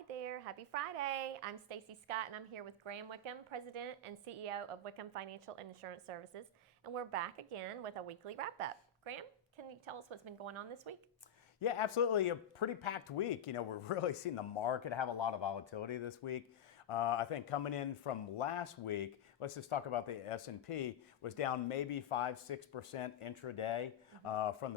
Hi there, happy Friday. I'm Stacy Scott and I'm here with Graham Wickham, President and CEO of Wickham Financial and Insurance Services. And we're back again with a weekly wrap-up. Graham, can you tell us what's been going on this week? Yeah, absolutely. A pretty packed week. We're really seeing the market have a lot of volatility this week. I think coming in from last week, let's just talk about the S&P, was down maybe 5-6% intraday from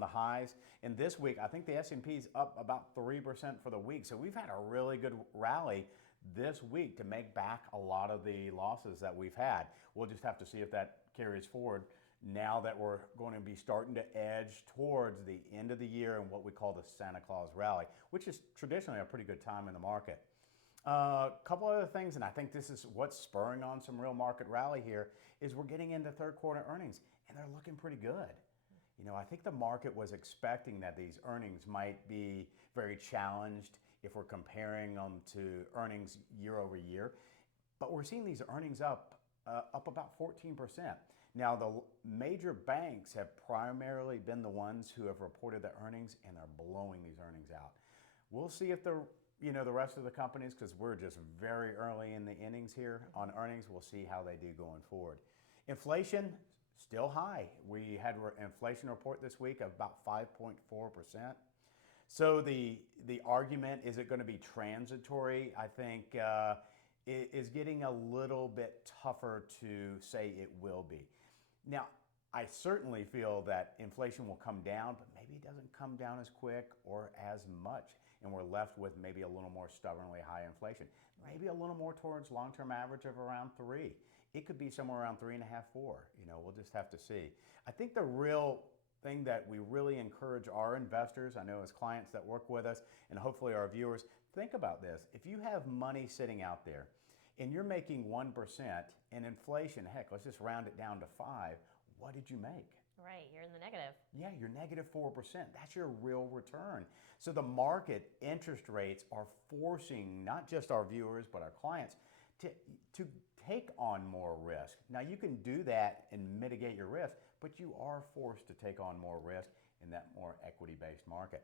the highs. And this week, I think the S&P is up about 3% for the week. So we've had a really good rally this week to make back a lot of the losses that we've had. We'll just have to see if that carries forward now that we're going to be starting to edge towards the end of the year and what we call the Santa Claus rally, which is traditionally a pretty good time in the market. A couple other things, and I think this is what's spurring on some real market rally here, is we're getting into third quarter earnings, and they're looking pretty good. I think the market was expecting that these earnings might be very challenged if we're comparing them to earnings year over year, but we're seeing these earnings up about 14%. Now, the major banks have primarily been the ones who have reported their earnings and are blowing these earnings out. We'll see if the rest of the companies, because we're just very early in the innings here on earnings, we'll see how they do going forward. Inflation, still high. We had an inflation report this week of about 5.4%. So the argument, is it going to be transitory? I think is getting a little bit tougher to say it will be. Now, I certainly feel that inflation will come down, but maybe it doesn't come down as quick or as much, and we're left with maybe a little more stubbornly high inflation. Maybe a little more towards long-term average of around 3. It could be somewhere around 3.5, 4. We'll just have to see. I think the real thing that we really encourage our investors, I know as clients that work with us, and hopefully our viewers, think about this. If you have money sitting out there and you're making 1% and inflation, heck, let's just round it down to 5, what did you make? Right, you're in the negative. Yeah, you're negative 4%. That's your real return. So the market interest rates are forcing not just our viewers, but our clients to take on more risk. Now, you can do that and mitigate your risk, but you are forced to take on more risk in that more equity-based market.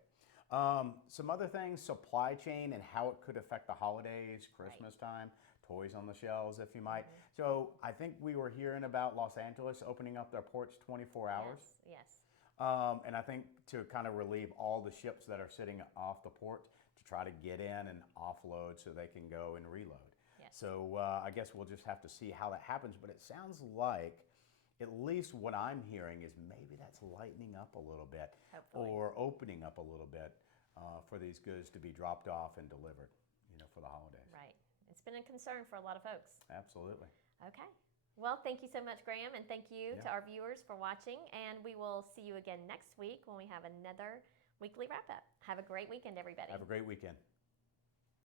Some other things, supply chain and how it could affect the holidays, Christmas time, toys on the shelves, if you might. So I think we were hearing about Los Angeles opening up their ports 24 hours. Yes. And I think to kind of relieve all the ships that are sitting off the port to try to get in and offload so they can go and reload. Yes. So I guess we'll just have to see how that happens. But it sounds like, at least what I'm hearing is maybe that's lightening up a little bit. Hopefully. Or opening up a little bit for these goods to be dropped off and delivered, for the holidays. Right. It's been a concern for a lot of folks. Absolutely. Okay. Well, thank you so much, Graham, and thank you to our viewers for watching. And we will see you again next week when we have another weekly wrap-up. Have a great weekend, everybody. Have a great weekend.